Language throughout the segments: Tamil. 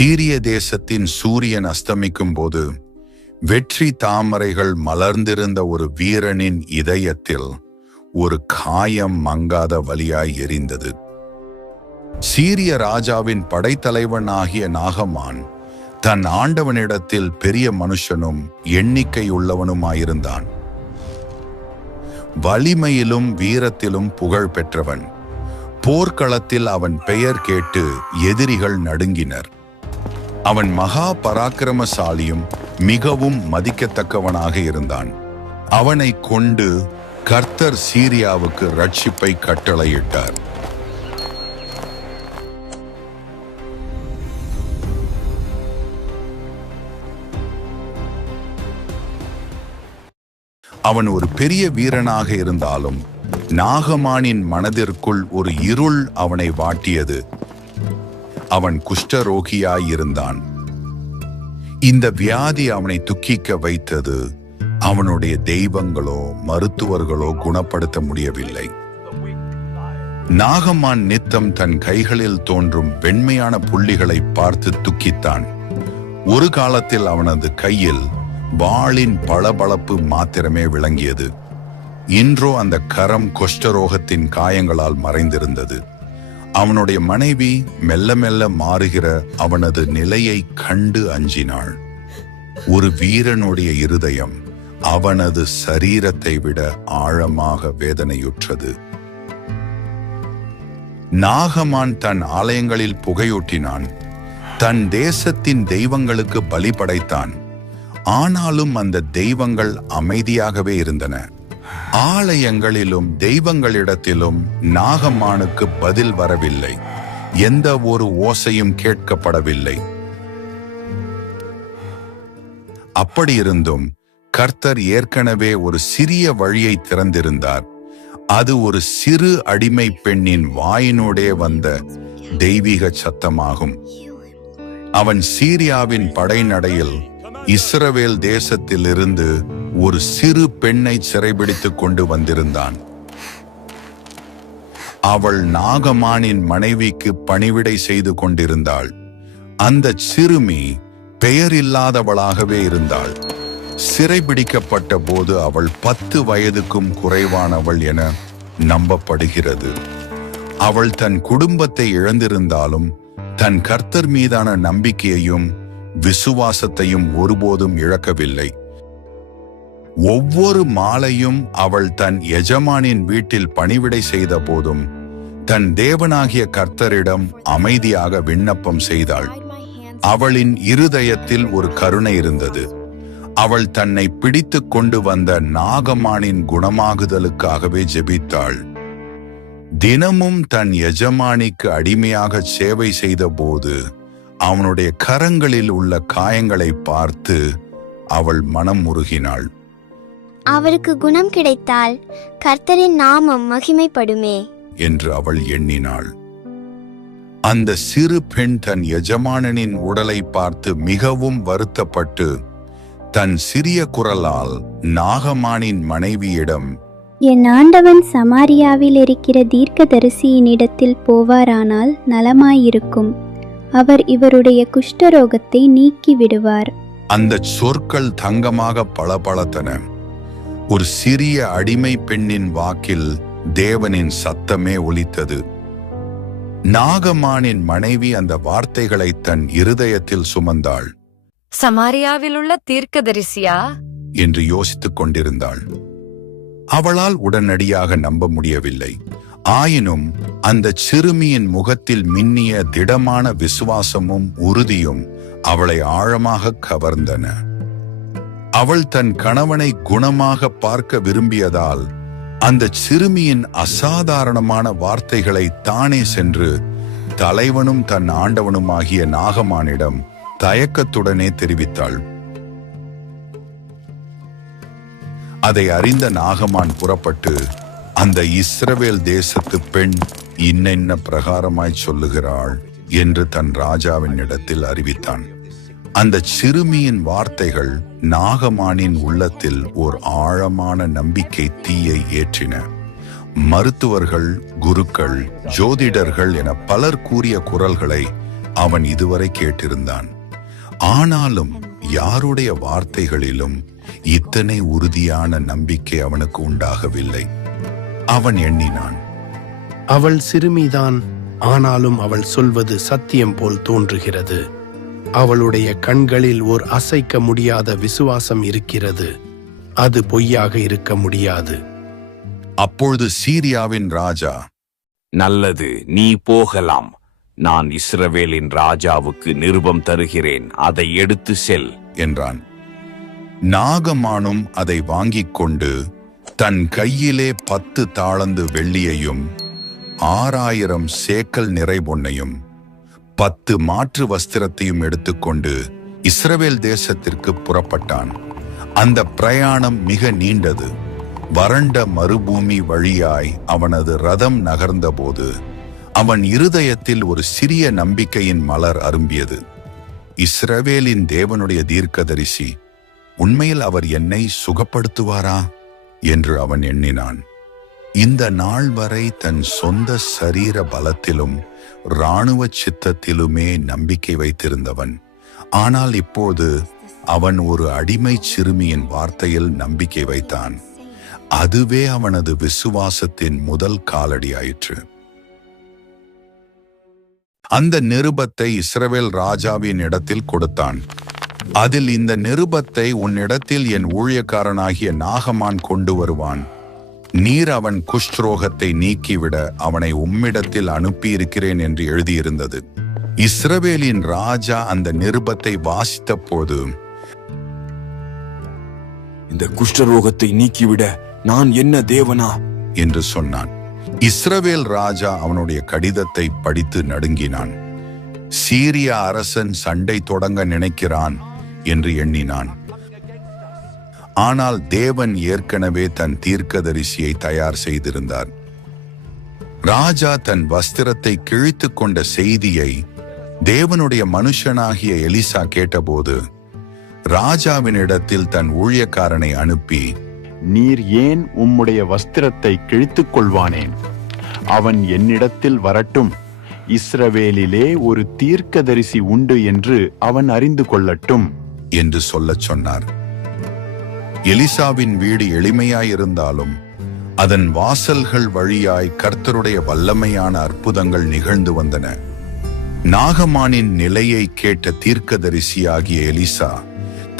சீரிய தேசத்தின் சூரியன் அஸ்தமிக்கும் போது வெற்றி தாமரைகள் மலர்ந்திருந்த ஒரு வீரனின் இதயத்தில் ஒரு காயம் மங்காத வலியாய் எரிந்தது. சீரிய ராஜாவின் படைத்தலைவனாகிய நாகமான் தன் ஆண்டவனிடத்தில் பெரிய மனுஷனும் எண்ணிக்கையுள்ளவனுமாயிருந்தான். வலிமையிலும் வீரத்திலும் புகழ் பெற்றவன். போர்க்களத்தில் அவன் பெயர் கேட்டு எதிரிகள் நடுங்கினர். அவன் மகா பராக்கிரமசாலியும் மிகவும் மதிக்கத்தக்கவனாக இருந்தான். அவனை கொண்டு கர்த்தர் சீரியாவுக்கு ரட்சிப்பை கட்டளையிட்டார். அவன் ஒரு பெரிய வீரனாக இருந்தாலும் நாகமானின் மனதிற்குள் ஒரு இருள் அவனை வாட்டியது. அவன் குஷ்டரோகியாயிருந்தான். இந்த வியாதி அவனை துக்கிக்க வைத்தது. அவனுடைய தெய்வங்களோ மருத்துவர்களோ குணப்படுத்த முடியவில்லை. நாகமான் நித்தம் தன் கைகளில் தோன்றும் வெண்மையான புள்ளிகளை பார்த்து துக்கித்தான். ஒரு காலத்தில் அவனது கையில் வாளின் பளபளப்பு மாத்திரமே விளங்கியது. இன்றோ அந்த கரம் குஷ்டரோகத்தின் காயங்களால் மறைந்திருந்தது. அவனுடைய மனைவி மெல்ல மெல்ல மாறுகிற அவனது நிலையை கண்டு அஞ்சினாள். ஒரு வீரனுடைய இருதயம் அவனது சரீரத்தை விட ஆழமாக வேதனையுற்றது. நாகமான் தன் ஆலயங்களில் புகையூட்டினான். தன் தேசத்தின் தெய்வங்களுக்கு பலி படைத்தான். ஆனாலும் அந்த தெய்வங்கள் அமைதியாகவே இருந்தன. ஆலயங்களிலும் தெய்வங்களிடத்திலும் நாகமானுக்கு பதில் வரவில்லை. எந்த ஒரு ஓசையும் கேட்கப்படவில்லை. அப்படியிருந்தும் கர்த்தர் ஏற்கனவே ஒரு சிறிய வழியை திறந்திருந்தார். அது ஒரு சிறு அடிமை பெண்ணின் வாயினோடே வந்த தெய்வீக சத்தமாகும். அவன் சீரியாவின் படைநடையில் இஸ்ரவேல் தேசத்திலிருந்து ஒரு சிறு பெண்ணை சிறைபிடித்துக் கொண்டு வந்திருந்தான். அவள் நாகமானின் மனைவிக்கு பணிவிடை செய்து கொண்டிருந்தாள். அந்த சிறுமி பெயரில்லாதவளாகவே இருந்தாள். சிறைபிடிக்கப்பட்ட போது அவள் 10 வயதுக்கும் குறைவானவள் என நம்பப்படுகிறது. அவள் தன் குடும்பத்தை இழந்திருந்தாலும் தன் கர்த்தர் மீதான நம்பிக்கையையும் விசுவாசத்தையும் ஒருபோதும் இழக்கவில்லை. ஒவ்வொரு மாலையும் அவள் தன் எஜமானின் வீட்டில் பணிவிடை செய்த போதும் தன் தேவனாகிய கர்த்தரிடம் அமைதியாக விண்ணப்பம் செய்தாள். அவளின் இருதயத்தில் ஒரு கருணை இருந்தது. அவள் தன்னை பிடித்து கொண்டு வந்த நாகமானின் குணமாகுதலுக்காகவே ஜெபித்தாள். தினமும் தன் எஜமானிக்கு அடிமையாக சேவை செய்த போது அவனுடைய கரங்களில் உள்ள காயங்களை பார்த்து அவள் மனம் உருகினாள். அவருக்கு குணம் கிடைத்தால் கர்த்தரின் நாமம் மகிமைப்படுமே என்று அவள் எண்ணினாள். அந்த சிறு பெண் தன் எஜமானனின் உடலை பார்த்து மிகவும் வருத்தப்பட்டு தன் சிறிய குரலால் நாகமானின் மனைவியிடம், என் ஆண்டவன் சமாரியாவில் இருக்கிற தீர்க்கதரிசியினிடத்தில் போவாரானால் நலமாயிருக்கும். அவர் இவருடைய குஷ்டரோகத்தை நீக்கி விடுவார். அந்த சொற்கள் தங்கமாக பளபளத்தன. ஒரு சிறிய அடிமை பெண்ணின் வாக்கில் தேவனின் சத்தமே ஒலித்தது. நாகமானின் மனைவி அந்த வார்த்தைகளை தன் இருதயத்தில் சுமந்தாள். சமாரியாவிலுள்ள தீர்க்கதரிசியா என்று யோசித்துக் கொண்டிருந்தாள். அவளால் உடனடியாக நம்ப முடியவில்லை. ஆயினும் அந்த சிறுமியின் முகத்தில் மின்னிய திடமான விசுவாசமும் உறுதியும் அவளை ஆழமாக கவர்ந்தன. அவள் தன் கணவனை குணமாக பார்க்க விரும்பியதால் அந்த சிறுமியின் அசாதாரணமான வார்த்தைகளை தானே சென்று தலைவனும் தன் ஆண்டவனுமாகிய நாகமானிடம் தயக்கத்துடனே தெரிவித்தாள். அதை அறிந்த நாகமான் புறப்பட்டு, அந்த இஸ்ரவேல் தேசத்து பெண் இன்னென்ன பிரகாரமாய் சொல்லுகிறாள் என்று தன் ராஜாவின் இடத்தில் அறிவித்தான். அந்த சிறுமியின் வார்த்தைகள் நாகமானின் உள்ளத்தில் ஓர் ஆழமான நம்பிக்கை தீயை ஏற்றின. மருத்துவர்கள், குருக்கள், ஜோதிடர்கள் என பலர் கூறிய குரல்களை அவன் இதுவரை கேட்டிருந்தான். ஆனாலும் யாருடைய வார்த்தைகளிலும் இத்தனை உறுதியான நம்பிக்கை அவனுக்கு உண்டாகவில்லை. அவன் எண்ணினான், அவள் சிறுமிதான், ஆனாலும் அவள் சொல்வது சத்தியம் போல் தோன்றுகிறது. அவளுடைய கண்களில் ஓர் அசைக்க முடியாத விசுவாசம் இருக்கிறது. அது பொய்யாக இருக்க முடியாது. அப்பொழுது சீரியாவின் ராஜா, நல்லது, நீ போகலாம். நான் இஸ்ரவேலின் ராஜாவுக்கு நிருபம் தருகிறேன், அதை எடுத்து செல் என்றான். நாகமானும் அதை வாங்கிக் கொண்டு தன் கையிலே 10 தாளந்து வெள்ளியையும் 6000 சேக்கல் நிறைபொன்னையும் 10 மாற்று வஸ்திரத்தையும் எடுத்துக்கொண்டு இஸ்ரவேல் தேசத்திற்கு புறப்பட்டான். அந்த பிரயாணம் மிக நீண்டது. வறண்ட மறுபூமி வழியாய் அவனது ரதம் நகர்ந்தபோது அவன் இருதயத்தில் ஒரு சிறிய நம்பிக்கையின் மலர் அரும்பியது. இஸ்ரவேலின் தேவனுடைய தீர்க்கதரிசி, உண்மையில் அவர் என்னை சுகப்படுத்துவாரா என்று அவன் எண்ணினான். இந்த நாள் வரை தன் சொந்த சரீர பலத்திலும் இராணுவ சித்தத்திலுமே நம்பிக்கை வைத்திருந்தவன். ஆனால் இப்போது அவன் ஒரு அடிமை சிறுமியின் வார்த்தையில் நம்பிக்கை வைத்தான். அதுவே அவனது விசுவாசத்தின் முதல் காலடியாயிற்று. அந்த நிருபத்தை இஸ்ரவேல் ராஜாவின் இடத்தில் கொடுத்தான். அதில், இந்த நிருபத்தை உன்னிடத்தில் என் ஊழியக்காரனாகிய நாகமான் கொண்டு வருவான். நீர் அவன் குஷ்டரோகத்தை நீக்கிவிட அவனை உம்மிடத்தில் அனுப்பியிருக்கிறேன் என்று எழுதியிருந்தது. இஸ்ரவேலின் ராஜா அந்த நிருபத்தை வாசித்த போது, இந்த குஷ்டரோகத்தை நீக்கிவிட நான் என்ன தேவனா என்று சொன்னான். இஸ்ரவேல் ராஜா அவனுடைய கடிதத்தை படித்து நடுங்கினான். சீரிய அரசன் சண்டை தொடங்க நினைக்கிறான் என்று எண்ணினான். ஆனால் தேவன் ஏற்கனவே தன் தீர்க்கதரிசியை தயார் செய்திருந்தார். ராஜா தன் வஸ்திரத்தை கிழித்து கொண்ட செய்தியை தேவனுடைய மனுஷனாகிய எலிசா கேட்டபோது ராஜாவினிடத்தில் தன் ஊழியக்காரனை அனுப்பி, நீர் ஏன் உம்முடைய வஸ்திரத்தை கிழித்துக் கொள்வானேன்? அவன் என்னிடத்தில் வரட்டும். இஸ்ரவேலிலே ஒரு தீர்க்கதரிசி உண்டு என்று அவன் அறிந்து கொள்ளட்டும் என்று சொல்லச் சொன்னார். எலிசாவின் வீடு எளிமையாயிருந்தாலும் அதன் வாசல்கள் வழியாய் கர்த்தருடைய வல்லமையான அற்புதங்கள் நிகழ்ந்து வந்தன. நாகமானின் நிலையை கேட்ட தீர்க்கதரிசியாகிய எலிசா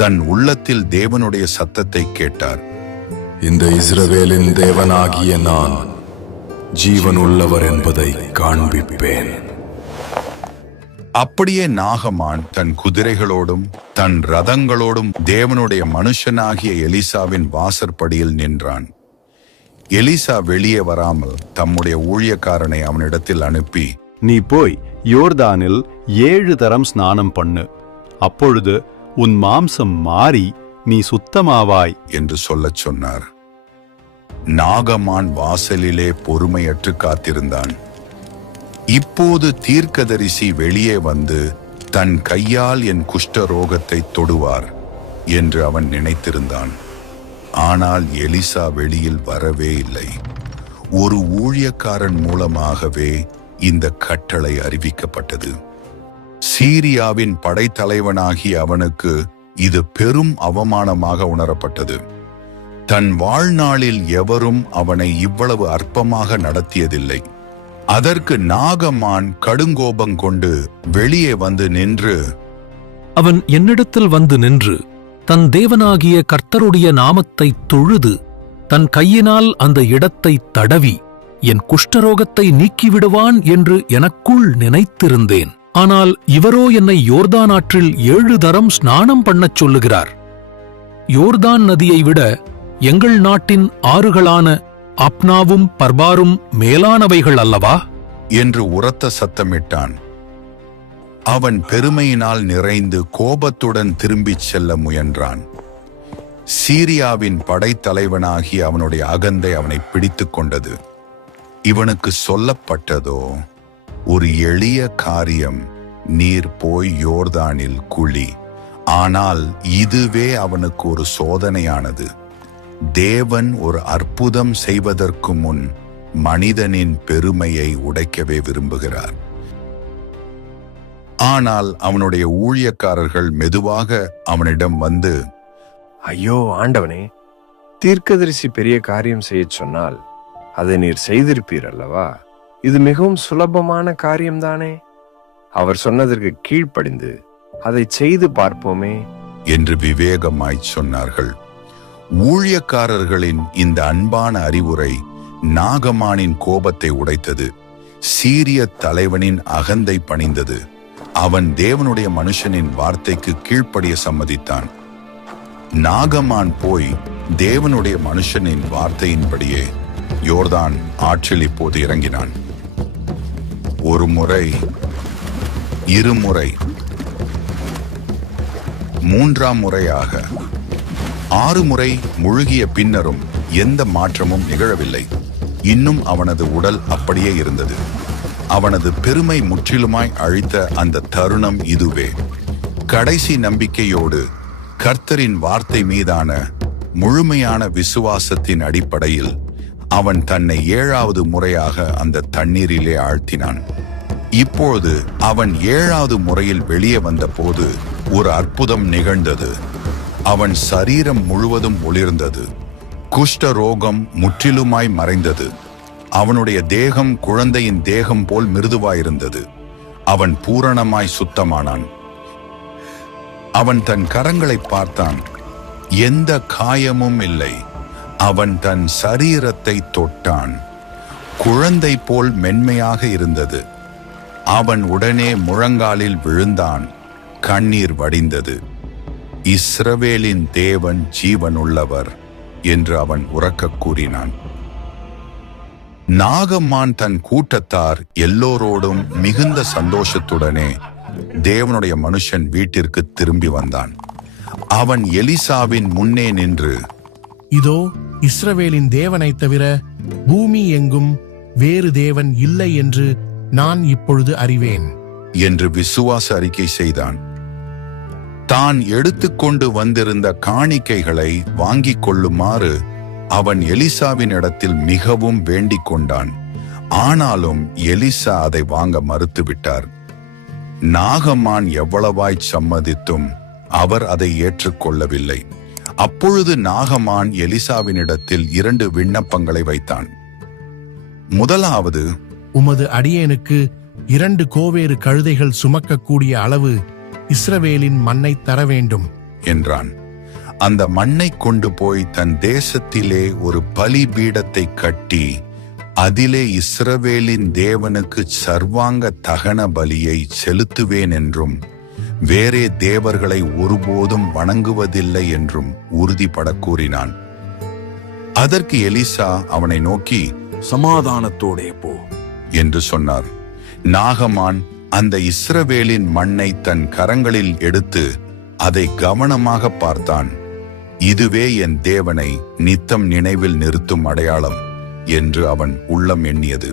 தன் உள்ளத்தில் தேவனுடைய சத்தத்தை கேட்டார். இந்த இஸ்ரவேலின் தேவனாகிய நான் ஜீவனுள்ளவர் என்பதை காண்பிப்பேன். அப்படியே நாகமான் தன் குதிரைகளோடும் தன் ரதங்களோடும் தேவனுடைய மனுஷனாகிய எலிசாவின் வாசற்படியில் நின்றான். எலிசா வெளியே வராமல் தம்முடைய ஊழியக்காரனை அவனிடத்தில் அனுப்பி, நீ போய் யோர்தானில் 7 தரம் ஸ்நானம் பண்ணு. அப்பொழுது உன் மாம்சம் மாறி நீ சுத்தமாவாய் என்று சொல்லச் சொன்னார். நாகமான் வாசலிலே பொறுமையற்று காத்திருந்தான். இப்போது தீர்க்கதரிசி வெளியே வந்து தன் கையால் என் குஷ்டரோகத்தை தொடுவார் என்று அவன் நினைத்திருந்தான். ஆனால் எலிசா வெளியில் வரவே இல்லை. ஒரு ஊழியக்காரன் மூலமாகவே இந்த கட்டளை அறிவிக்கப்பட்டது. சீரியாவின் படைத்தலைவனாகிய அவனுக்கு இது பெரும் அவமானமாக உணரப்பட்டது. தன் வாழ்நாளில் எவரும் அவனை இவ்வளவு அற்பமாக நடத்தியதில்லை. அதற்கு நாகமான் கடுங்கோபம் கொண்டு வெளியே வந்து நின்று, அவன் என்னிடத்தில் வந்து நின்று தன் தேவனாகிய கர்த்தருடைய நாமத்தை தொழுது தன் கையினால் அந்த இடத்தை தடவி என் குஷ்டரோகத்தை நீக்கிவிடுவான் என்று எனக்குள் நினைத்திருந்தேன். ஆனால் இவரோ என்னை யோர்தான் ஆற்றில் 7 தரம் ஸ்நானம் பண்ணச் சொல்லுகிறார். யோர்தான் நதியை விட எங்கள் நாட்டின் ஆறுகளான அப்னாவும் பர்பாரும் மேலானவைகள் அல்லவா என்று உரத்த சத்தமிட்டான். அவன் பெருமையினால் நிறைந்து கோபத்துடன் திரும்பிச் செல்ல முயன்றான். சீரியாவின் படைத்தலைவனாகிய அவனுடைய அகந்தை அவனை பிடித்துக் கொண்டது. இவனுக்கு சொல்லப்பட்டதோ, ஒரு எளிய காரியம், நீர் போய் யோர்தானில் குளி. ஆனால் இதுவே அவனுக்கு ஒரு சோதனையானது. தேவன் ஒரு அற்புதம் செய்வதற்கு முன் மனிதனின் பெருமையை உடைக்கவே விரும்புகிறார். ஆனால் அவனுடைய ஊழியக்காரர்கள் மெதுவாக அவனிடம் வந்து, ஐயோ ஆண்டவனே, தீர்க்கதரிசி பெரிய காரியம் செய்யச் சொன்னால் அதை நீர் செய்திருப்பீர் அல்லவா? இது மிகவும் சுலபமான காரியம்தானே. அவர் சொன்னதற்கு கீழ்ப்படிந்து அதை செய்து பார்ப்போமே என்று விவேகமாய் சொன்னார்கள். ஊழியக்காரர்களின் இந்த அன்பான அறிவுரை நாகமானின் கோபத்தை உடைத்தது. சீரிய தலைவனின் அகந்தை பணிந்தது. அவன் தேவனுடைய மனுஷனின் வார்த்தைக்கு கீழ்ப்படிய சம்மதித்தான். நாகமான் போய் தேவனுடைய மனுஷனின் வார்த்தையின்படியே யோர்தான் ஆற்றில் இப்போது இறங்கினான். ஒரு முறை, இருமுறை, மூன்றாம் முறையாக 6 முறை முழுகிய பின்னரும் எந்த மாற்றமும் நிகழவில்லை. இன்னும் அவனது உடல் அப்படியே இருந்தது. அவனது பெருமை முற்றிலுமாய் அழித்த அந்த தருணம் இதுவே. கடைசி நம்பிக்கையோடு கர்த்தரின் வார்த்தை மீதான முழுமையான விசுவாசத்தின் அடிப்படையில் அவன் தன்னை 7வது முறையாக அந்த தண்ணீரிலே ஆழ்த்தினான். இப்போது அவன் 7வது முறையில் வெளியே வந்தபோது ஒரு அற்புதம் நிகழ்ந்தது. அவன் சரீரம் முழுவதும் ஒளிர்ந்தது. குஷ்ட ரோகம் முற்றிலுமாய் மறைந்தது. அவனுடைய தேகம் குழந்தையின் தேகம் போல் மிருதுவாயிருந்தது. அவன் பூரணமாய் சுத்தமானான். அவன் தன் கரங்களை பார்த்தான். எந்த காயமும் இல்லை. அவன் தன் சரீரத்தை தொட்டான். குழந்தை போல் மென்மையாக இருந்தது. அவன் உடனே முழங்காலில் விழுந்தான். கண்ணீர் வடிந்தது. இஸ்ரவேலின் தேவன் ஜீவனுள்ளவர் என்று அவன் உரக்க கூறினான். நாகமான் தன் கூட்டத்தார் எல்லோரோடும் மிகுந்த சந்தோஷத்துடனே தேவனுடைய மனுஷன் வீட்டிற்கு திரும்பி வந்தான். அவன் எலிசாவின் முன்னே நின்று, இதோ இஸ்ரவேலின் தேவனைத் தவிர பூமி எங்கும் வேறு தேவன் இல்லை என்று நான் இப்பொழுது அறிவேன் என்று விசுவாச அறிக்கை செய்தான். தான் எடுத்துக்கொண்டு வந்திருந்த காணிக்கைகளை வாங்கிக் கொள்ளுமாறு அவன் எலிசாவின் இடத்தில் மிகவும் வேண்டிக் கொண்டான். ஆனாலும் எலிசா அதை வாங்க மறுத்துவிட்டார். நாகமான் எவ்வளவாய் சம்மதித்தும் அவர் அதை ஏற்றுக்கொள்ளவில்லை. அப்பொழுது நாகமான் எலிசாவினிடத்தில் 2 விண்ணப்பங்களை வைத்தான். முதலாவது, உமது அடியேனுக்கு 2 கோவேறு கழுதைகள் சுமக்கக்கூடிய அளவு இஸ்ரவேலின் மண்ணை தர வேண்டும் என்றான். அந்த மண்ணை கொண்டு போய் தன் தேசத்திலே ஒரு பலிபீடத்தை கட்டி அதிலே இஸ்ரவேலின் தேவனுக்கு சர்வாங்க தகன பலியை செலுத்துவேன் என்றும் வேறே தேவர்களை ஒருபோதும் வணங்குவதில்லை என்றும் உறுதிபட கூறினான். அதற்கு எலிசா அவனை நோக்கி, சமாதானத்தோடே போ என்று சொன்னார். நாகமான் அந்த இஸ்ரவேலின் மண்ணை தன் கரங்களில் எடுத்து அதை கவனமாக பார்த்தான். இதுவே என் தேவனை நித்தம் நினைவில் நிறுத்தும் அடையாளம் என்று அவன் உள்ளம் எண்ணியது.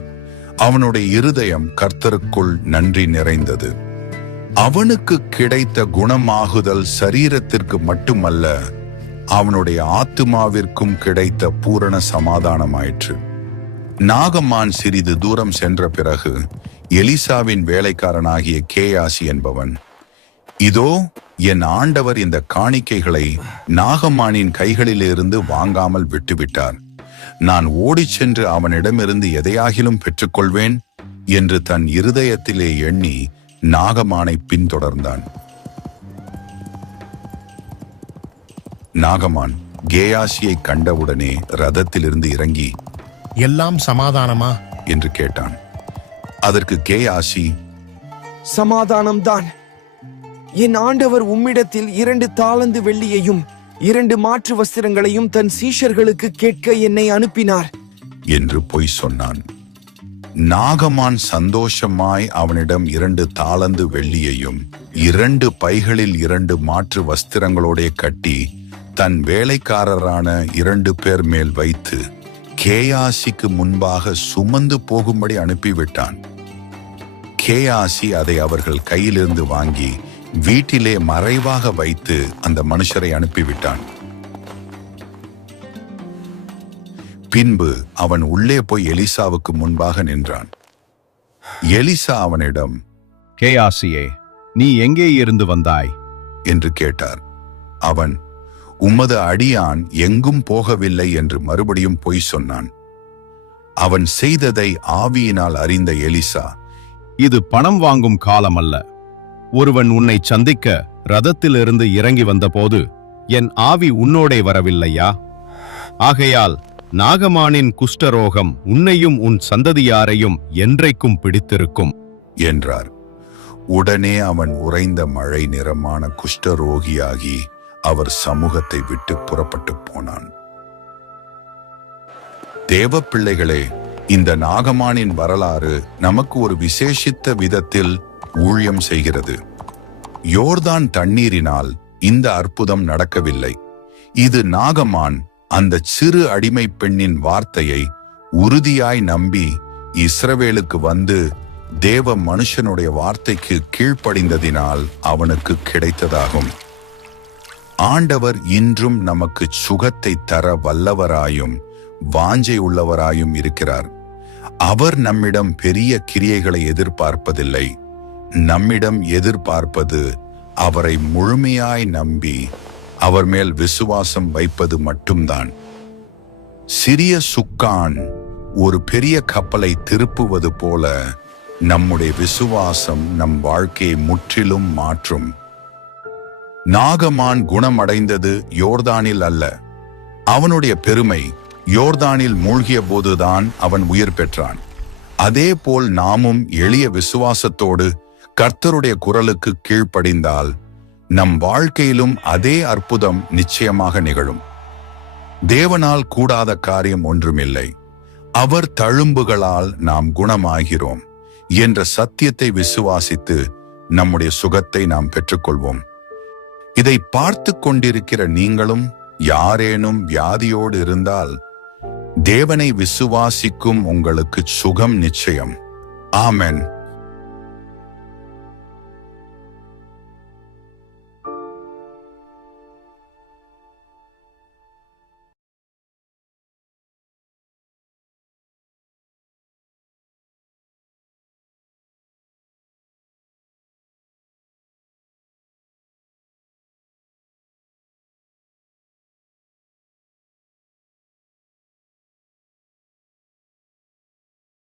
அவனுடைய இருதயம் கர்த்தருக்குள் நன்றி நிறைந்தது. அவனுக்கு கிடைத்த குணமாகுதல் சரீரத்திற்கு மட்டுமல்ல, அவனுடைய ஆத்துமாவிற்கும் கிடைத்த பூரண சமாதானமாயிற்று. நாகமான் சிறிது தூரம் சென்ற பிறகு எலிசாவின் வேலைக்காரனாகிய கேயாசி என்பவன், இதோ என் ஆண்டவர் இந்த காணிக்கைகளை நாகமானின் கைகளிலிருந்து வாங்காமல் விட்டுவிட்டார். நான் ஓடிச் சென்று அவனிடமிருந்து எதையாகிலும் பெற்றுக்கொள்வேன் என்று தன் இருதயத்திலே எண்ணி நாகமானை பின்தொடர்ந்தான். நாகமான் கேயாசியை கண்டவுடனே ரதத்திலிருந்து இறங்கி, எல்லாம் சமாதானமா என்று கேட்டான். அதற்கு கேயாசி, சமாதானம்தான். என் ஆண்டவர் உம்மிடத்தில் 2 தாலந்து வெள்ளியையும் 2 மாற்று வஸ்திரங்களையும் தன் சீஷர்களுக்கு கேட்க என்னை அனுப்பினார் என்று பொய் சொன்னான். நாகமான் சந்தோஷமாய் அவனிடம் 2 தாலந்து வெள்ளியையும் 2 பைகளில் 2 மாற்று வஸ்திரங்களோட கட்டி தன் வேலைக்காரரான 2 பேர் மேல் வைத்து கேயாசிக்கு முன்பாக சுமந்து போகும்படி அனுப்பிவிட்டான். கேயாசி அதை அவர்கள் கையிலிருந்து வாங்கி வீட்டிலே மறைவாக வைத்து அந்த மனுஷரை அனுப்பிவிட்டான். பின்பு அவன் உள்ளே போய் எலிசாவுக்கு முன்பாக நின்றான். எலிசா அவனிடம், கேயாசியே, நீ எங்கே இருந்து வந்தாய் என்று கேட்டார். அவன், உமது அடியான் எங்கும் போகவில்லை என்று மறுபடியும் பொய் சொன்னான். அவன் செய்ததை ஆவியினால் அறிந்த எலிசா, இது பணம் வாங்கும் காலம் அல்ல. ஒருவன் உன்னை சந்திக்க ரதத்திலிருந்து இறங்கி வந்தபோது என் ஆவி உன்னோடே வரவில்லையா? ஆகையால் நாகமானின் குஷ்டரோகம் உன்னையும் உன் சந்ததியாரையும் என்றைக்கும் பிடித்திருக்கும் என்றார். உடனே அவன் உறைந்த மழை நிறமான குஷ்டரோகியாகி அவர் சமூகத்தை விட்டு புறப்பட்டு போனான். தேவ பிள்ளைகளே, இந்த நாகமானின் வரலாறு நமக்கு ஒரு விசேஷித்த விதத்தில் ஊழியம் செய்கிறது. யோர்தான் தண்ணீரினால் இந்த அற்புதம் நடக்கவில்லை. இது நாகமான் அந்த சிறு அடிமை பெண்ணின் வார்த்தையை உறுதியாய் நம்பி இஸ்ரவேலுக்கு வந்து தேவ மனுஷனுடைய வார்த்தைக்கு கீழ்ப்படிந்ததினால் அவனுக்கு கிடைத்ததாகும். ஆண்டவர் இன்றும் நமக்கு சுகத்தை தர வல்லவராயும் வாஞ்சை உள்ளவராயும் இருக்கிறார். அவர் நம்மிடம் பெரிய கிரியைகளை எதிர்பார்ப்பதில்லை. நம்மிடம் எதிர்பார்ப்பது அவரை முழுமையாய் நம்பி அவர் மேல் விசுவாசம் வைப்பது மட்டும்தான். சிறிய சுக்கான் ஒரு பெரிய கப்பலை திருப்புவது போல நம்முடைய விசுவாசம் நம் வாழ்க்கையை முற்றிலும் மாற்றும். நாகமான் குணமடைந்தது யோர்தானில் அல்ல. அவனுடைய பெருமை யோர்தானில் மூழ்கிய போதுதான் அவன் உயிர் பெற்றான். அதே போல் நாமும் எளிய விசுவாசத்தோடு கர்த்தருடைய குரலுக்கு கீழ்ப்படிந்தால் நம் வாழ்க்கையிலும் அதே அற்புதம் நிச்சயமாக நிகழும். தேவனால் கூடாத காரியம் ஒன்றுமில்லை. அவர் தழும்புகளால் நாம் குணமாகிறோம் என்ற சத்தியத்தை விசுவாசித்து நம்முடைய சுகத்தை நாம் பெற்றுக்கொள்வோம். இதை பார்த்து கொண்டிருக்கிற நீங்களும் யாரேனும் வியாதியோடு இருந்தால் தேவனை விசுவாசிக்கும் உங்களுக்கு சுகம் நிச்சயம். ஆமென்.